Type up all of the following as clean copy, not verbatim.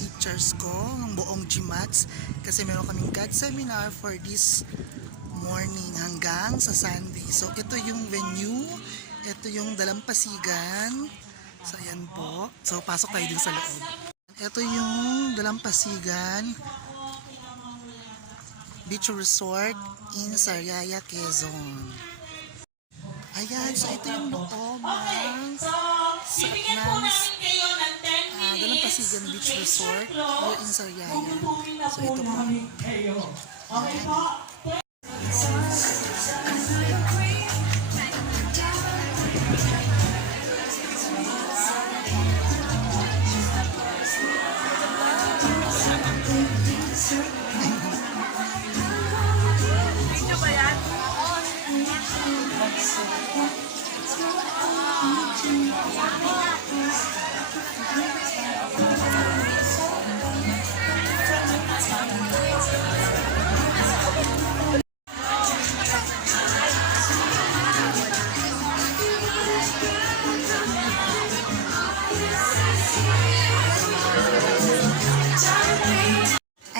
teachers ko, ang buong GMATS, kasi meron kaming God seminar for this morning hanggang sa Sunday. So ito yung venue, ito yung Dalampasigan. So ayan po. So pasok tayo din sa loob. Ito yung Dalampasigan Beach Resort in Sariaya, Quezon. Ayan, so ito yung loob ng Dalampasigan Beach Resort here in Sariaya. So ito po.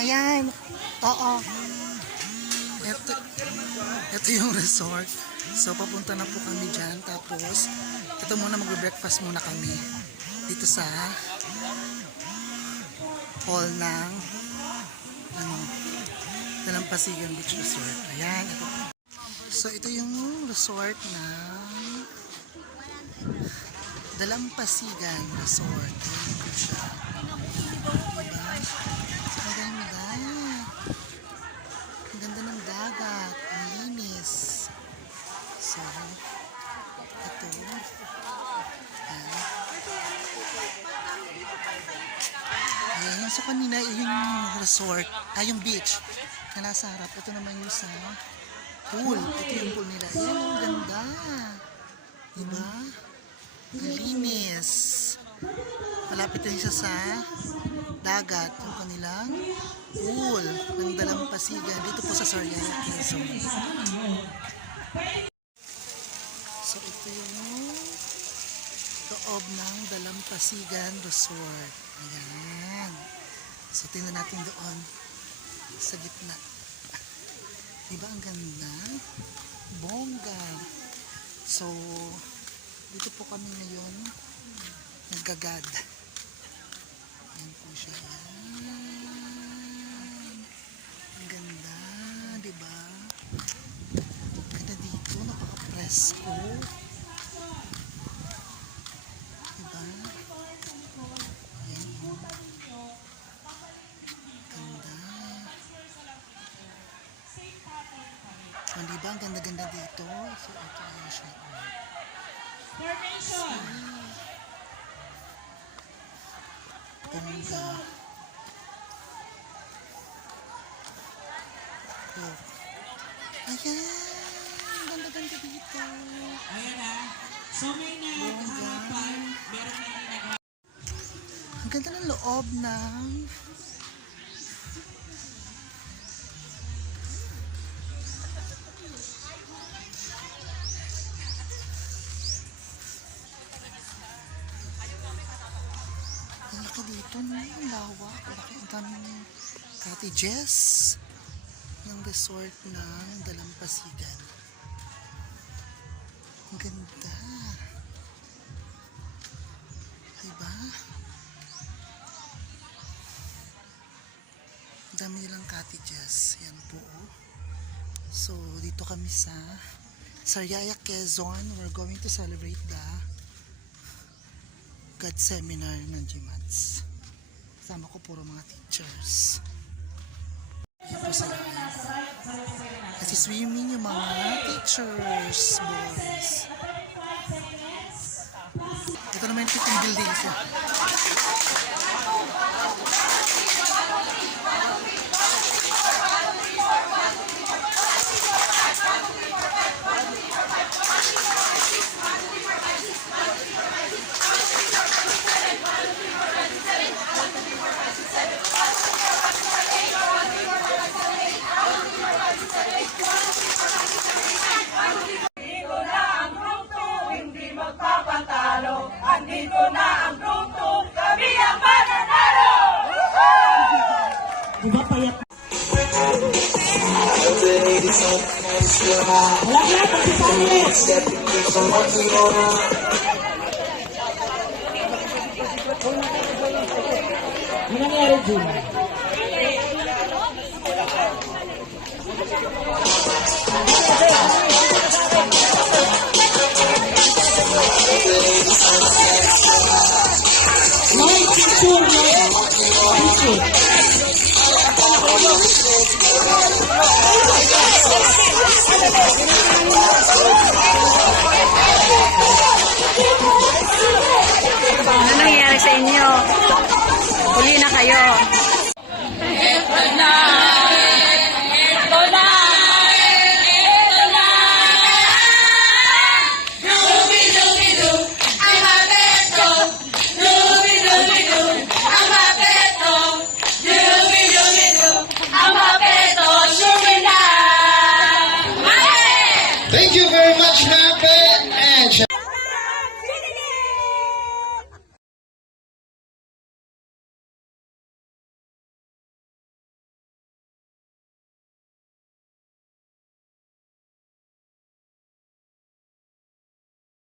Ayan, oo. Ito yung resort. So papunta na po kami dyan. Tapos, ito muna mag-breakfast muna kami. Dito sa hall ng Dalampasigan Beach Resort. Ayan, ito. So ito yung resort ng Dalampasigan Resort. Ayan po siya. Ang ganda ng dagat, ang linis. So, ito. Ayan, so kanina yung resort, yung beach na nasa harap. Ito naman yung sa pool. Ito yung pool nila. Ayan, ang ganda. Diba? Ang linis. Malapit din siya sa dagat, yung kanilang pool ng Dalampasigan dito po sa Sariaya, Quezon. So ito yung loob ng Dalampasigan Resort. Ayan. So tingnan natin doon sa gitna. Diba ang ganda? Bongga. So dito po kami ngayon naggagad. Ayan po siya. Ayan. Ang ganda, diba? Ganda dito, napaka-presko. Diba? Ayan. Ganda. O, diba? Ang ganda-ganda dito. So, ito na siya. Bongga. Oh. Ayan, ganda-ganda dito. Ayan na. So may naghaharapan, meron na rin ang ganda ng loob ng dito no, lawak, laki ang daming cottages ng resort ng Dalampasigan. Ang ganda, diba? Ang dami nilang cottages. Yan po. So dito kami sa Sariaya, Quezon. We're going to celebrate the God seminar ng GMATS. Kasama ko puro mga teachers. Yan po sila. Kasi swimming yung mga teachers, boys. Ito naman yung teaching building ko. Andito na ang Group 2, Wala ka, pagsisali ulit. Ano nangyari, Jun? May picture na picture. Ano nangyayari sa inyo? Huli na kayo. Thank you very much, man.